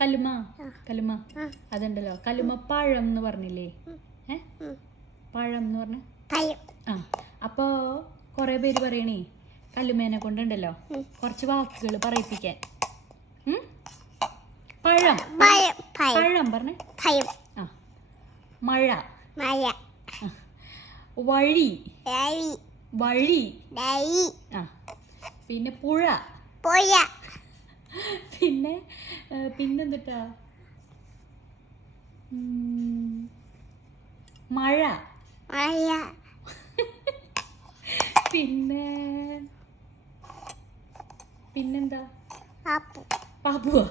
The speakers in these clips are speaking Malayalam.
കലുമ കല്ലുമ്മ ആ. അതുണ്ടല്ലോ. കലുമ പഴം എന്ന് പറഞ്ഞില്ലേ? ഏ? പഴം എന്ന് പറഞ്ഞ? ആ. അപ്പോ കുറെ പേര് പറയണേ കല്ലുമേനെ കൊണ്ടുണ്ടല്ലോ. കുറച്ച് വാക്കുകൾ പറയിപ്പിക്കാൻ? പഴം. പഴം. പറഞ്ഞേ. ആ. മഴ. മഴ. വഴി. വഴി. രവി ആ. പിന്നെ പുഴ. പുഴ. പിന്നെ പിന്നെന്തിട്ടാ? മഴ. മഴ പിന്നെ പിന്നെന്താ? പാപ്പു. പാപ്പുവോ.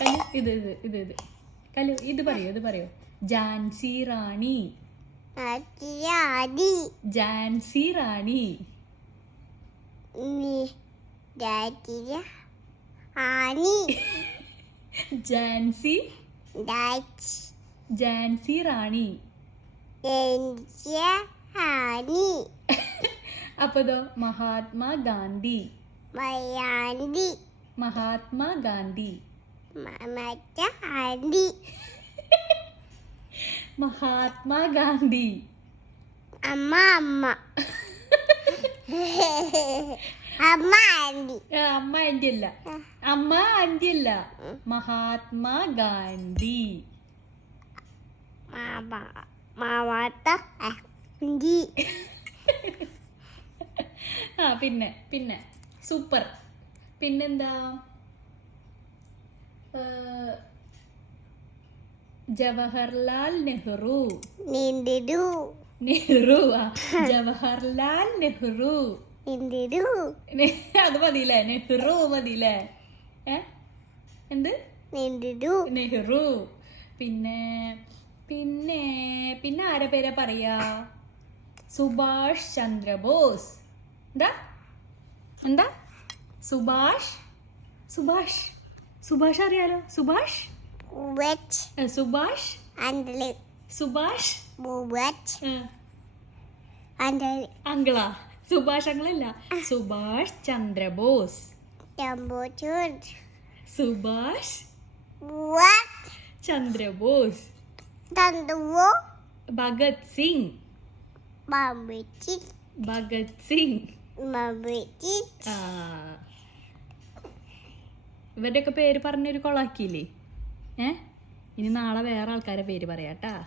കല്ലു ഇത് ഇത് ഇത് ഇത്. കല്ലു ഇത് പറയോ ഇത് പറയോ. ജാൻസി റാണി. ജാൻസി റാണി. ദാറ്റിര ആനി ജാൻസി. ജാൻസി റാണി. ആനി അപ്പതോ മഹാത്മാ ഗാന്ധി. മയാണ്ടി മഹാത്മാ ഗാന്ധി. മറ്റ ആണ്ടി മഹാത്മാ ഗാന്ധി. അമ്മ അമ്മ. അമ്മ ആൻഡി അമ്മ ആൻഡി അല്ല. അമ്മ അല്ല മഹാത്മാ ഗാന്ധി. ആ പിന്നെ പിന്നെ. സൂപ്പർ. പിന്നെന്താ? ജവഹർലാൽ നെഹ്റു. നിന്ദിരു നെഹ്റു ജവഹർലാൽ നെഹ്റു. നിന്ദിരു അത് മതിയില്ലേ? നെഹ്റു മതിയില്ലേ? ഏ? എന്ത്? നെഹ്റു. പിന്നെ പിന്നെ പിന്നെ ആരെ പേരാ പറയാ? സുഭാഷ് ചന്ദ്രബോസ്. എന്താ? എന്താ? സുഭാഷ്? സുഭാഷ്. സുഭാഷ് അറിയാലോ? സുഭാഷ്? സുഭാഷ്? സുഭാഷ്? അങ്കിളാ. സുഭാഷ് അങ്കിളല്ല. സുഭാഷ് ചന്ദ്രബോസ്. ചമ്പൂച്ചൂർ സുഭാഷ് ചന്ദ്രബോസ് ഭഗത് സിംഗ് ഭഗത് സിംഗ്. ആ. ഇവരുടെയൊക്കെ പേര് പറഞ്ഞൊരു കൊളാക്കിയില്ലേ? ഏ? ഇനി നാളെ വേറെ ആൾക്കാരെ പേര് പറയാട്ടാ.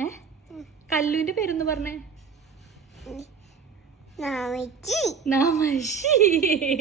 ഏ? കല്ലുവിന്റെ പേരൊന്ന് പറഞ്ഞേ. നമശി.